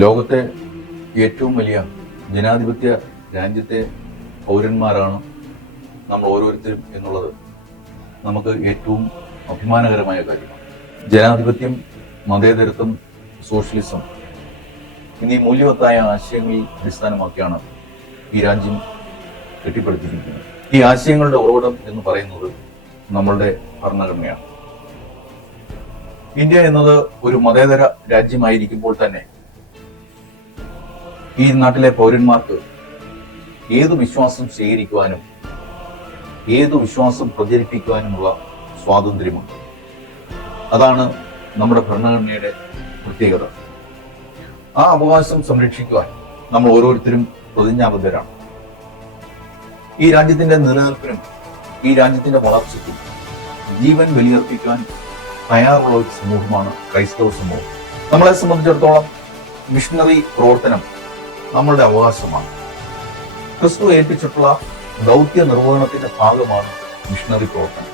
ലോകത്തെ ഏറ്റവും വലിയ ജനാധിപത്യ രാജ്യത്തെ പൗരന്മാരാണ് നമ്മൾ ഓരോരുത്തരും എന്നുള്ളത് നമുക്ക് ഏറ്റവും അഭിമാനകരമായ കാര്യമാണ്. ജനാധിപത്യം, മതേതരത്വം, സോഷ്യലിസം എന്നീ മൂല്യവത്തായ ആശയങ്ങളിൽ അടിസ്ഥാനമാക്കിയാണ് ഈ രാജ്യം കെട്ടിപ്പടുത്തിരിക്കുന്നത്. ഈ ആശയങ്ങളുടെ ഉറവിടം എന്ന് പറയുന്നത് നമ്മളുടെ ഭരണഘടനയാണ്. ഇന്ത്യ എന്നത് ഒരു മതേതര രാജ്യമായിരിക്കുമ്പോൾ തന്നെ ഈ നാട്ടിലെ പൗരന്മാർക്ക് ഏതു വിശ്വാസം സ്വീകരിക്കുവാനും ഏതു വിശ്വാസം പ്രചരിപ്പിക്കുവാനുമുള്ള സ്വാതന്ത്ര്യമുണ്ട്. അതാണ് നമ്മുടെ ഭരണഘടനയുടെ പ്രത്യേകത. ആ അവകാശം സംരക്ഷിക്കുവാൻ നമ്മൾ ഓരോരുത്തരും പ്രതിജ്ഞാബദ്ധരാണ്. ഈ രാജ്യത്തിന്റെ നിലനിൽപ്പിനും ഈ രാജ്യത്തിന്റെ വളർച്ചയ്ക്കും ജീവൻ ബലിയർപ്പിക്കാൻ തയ്യാറുള്ള ഒരു സമൂഹമാണ് ക്രൈസ്തവ സമൂഹം. നമ്മളെ സംബന്ധിച്ചിടത്തോളം മിഷണറി പ്രവർത്തനം നമ്മളുടെ അവകാശമാണ്. ക്രിസ്തു ഏൽപ്പിച്ചിട്ടുള്ള ദൗത്യ നിർവഹണത്തിന്റെ ഭാഗമാണ് മിഷണറി പ്രവർത്തനം.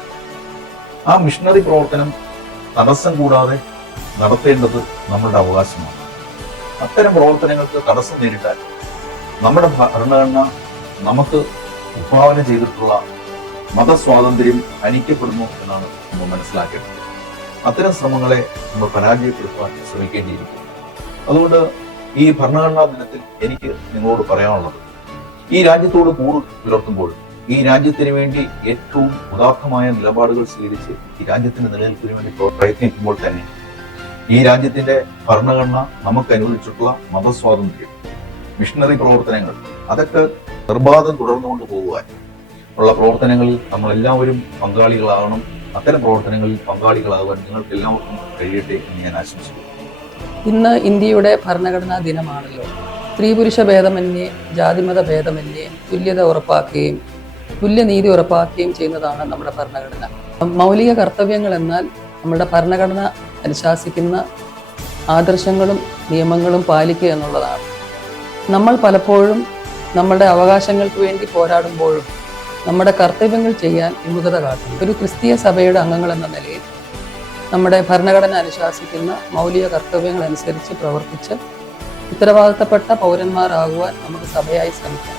ആ മിഷണറി പ്രവർത്തനം തടസ്സം കൂടാതെ നടത്തേണ്ടത് നമ്മളുടെ അവകാശമാണ്. അത്തരം പ്രവർത്തനങ്ങൾക്ക് തടസ്സം നേരിട്ടാൽ നമ്മുടെ ഭരണഘടന നമുക്ക് വിഭാവന ചെയ്തിട്ടുള്ള മതസ്വാതന്ത്ര്യം ഹനിക്കപ്പെടുന്നു എന്നാണ് നമ്മൾ മനസ്സിലാക്കേണ്ടത്. അത്തരം ശ്രമങ്ങളെ നമ്മൾ പരാജയപ്പെടുത്താൻ ശ്രമിക്കേണ്ടിയിരിക്കും. അതുകൊണ്ട് ഈ ഭരണഘടനാ ദിനത്തിൽ എനിക്ക് നിങ്ങളോട് പറയാനുള്ളത്, ഈ രാജ്യത്തോട് കൂറ് പുലർത്തുമ്പോൾ, ഈ രാജ്യത്തിന് വേണ്ടി ഏറ്റവും ഉദാത്തമായ നിലപാടുകൾ സ്വീകരിച്ച് ഈ രാജ്യത്തിന്റെ നിലനിൽപ്പിന് വേണ്ടി പ്രയത്നിക്കുമ്പോൾ തന്നെ ഈ രാജ്യത്തിന്റെ ഭരണഘടന നമുക്ക് അനുവദിച്ചിട്ടുള്ള മതസ്വാതന്ത്ര്യം, മിഷണറി പ്രവർത്തനങ്ങൾ, അതൊക്കെ നിർബാധം തുടർന്നുകൊണ്ട് പോകുവാൻ ഉള്ള പ്രവർത്തനങ്ങളിൽ നമ്മളെല്ലാവരും പങ്കാളികളാകണം. അത്തരം പ്രവർത്തനങ്ങളിൽ പങ്കാളികളാകാൻ നിങ്ങൾക്ക് എല്ലാവർക്കും കഴിയട്ടെ എന്ന് ഞാൻ ആശംസിക്കുന്നു. ഇന്ന് ഇന്ത്യയുടെ ഭരണഘടനാ ദിനമാണല്ലോ. സ്ത്രീ പുരുഷ ഭേദമന്യേ, ജാതിമത ഭേദമന്യേ തുല്യത ഉറപ്പാക്കുകയും തുല്യനീതി ഉറപ്പാക്കുകയും ചെയ്യുന്നതാണ് നമ്മുടെ ഭരണഘടന. മൗലിക കർത്തവ്യങ്ങൾ എന്നാൽ നമ്മുടെ ഭരണഘടന അനുശാസിക്കുന്ന ആദർശങ്ങളും നിയമങ്ങളും പാലിക്കുക എന്നുള്ളതാണ്. നമ്മൾ പലപ്പോഴും നമ്മുടെ അവകാശങ്ങൾക്ക് വേണ്ടി പോരാടുമ്പോഴും നമ്മുടെ കർത്തവ്യങ്ങൾ ചെയ്യാൻ വിമുഖത കാട്ടുന്നു. ഒരു ക്രിസ്തീയ സഭയുടെ അംഗങ്ങൾ എന്ന നിലയിൽ നമ്മുടെ ഭരണഘടന അനുശാസിക്കുന്ന മൗലിക കർത്തവ്യങ്ങൾ അനുസരിച്ച് പ്രവർത്തിച്ച് ഉത്തരവാദിത്തപ്പെട്ട പൗരന്മാരാകുവാൻ നമുക്ക് സഭയായി ശ്രമിക്കാം.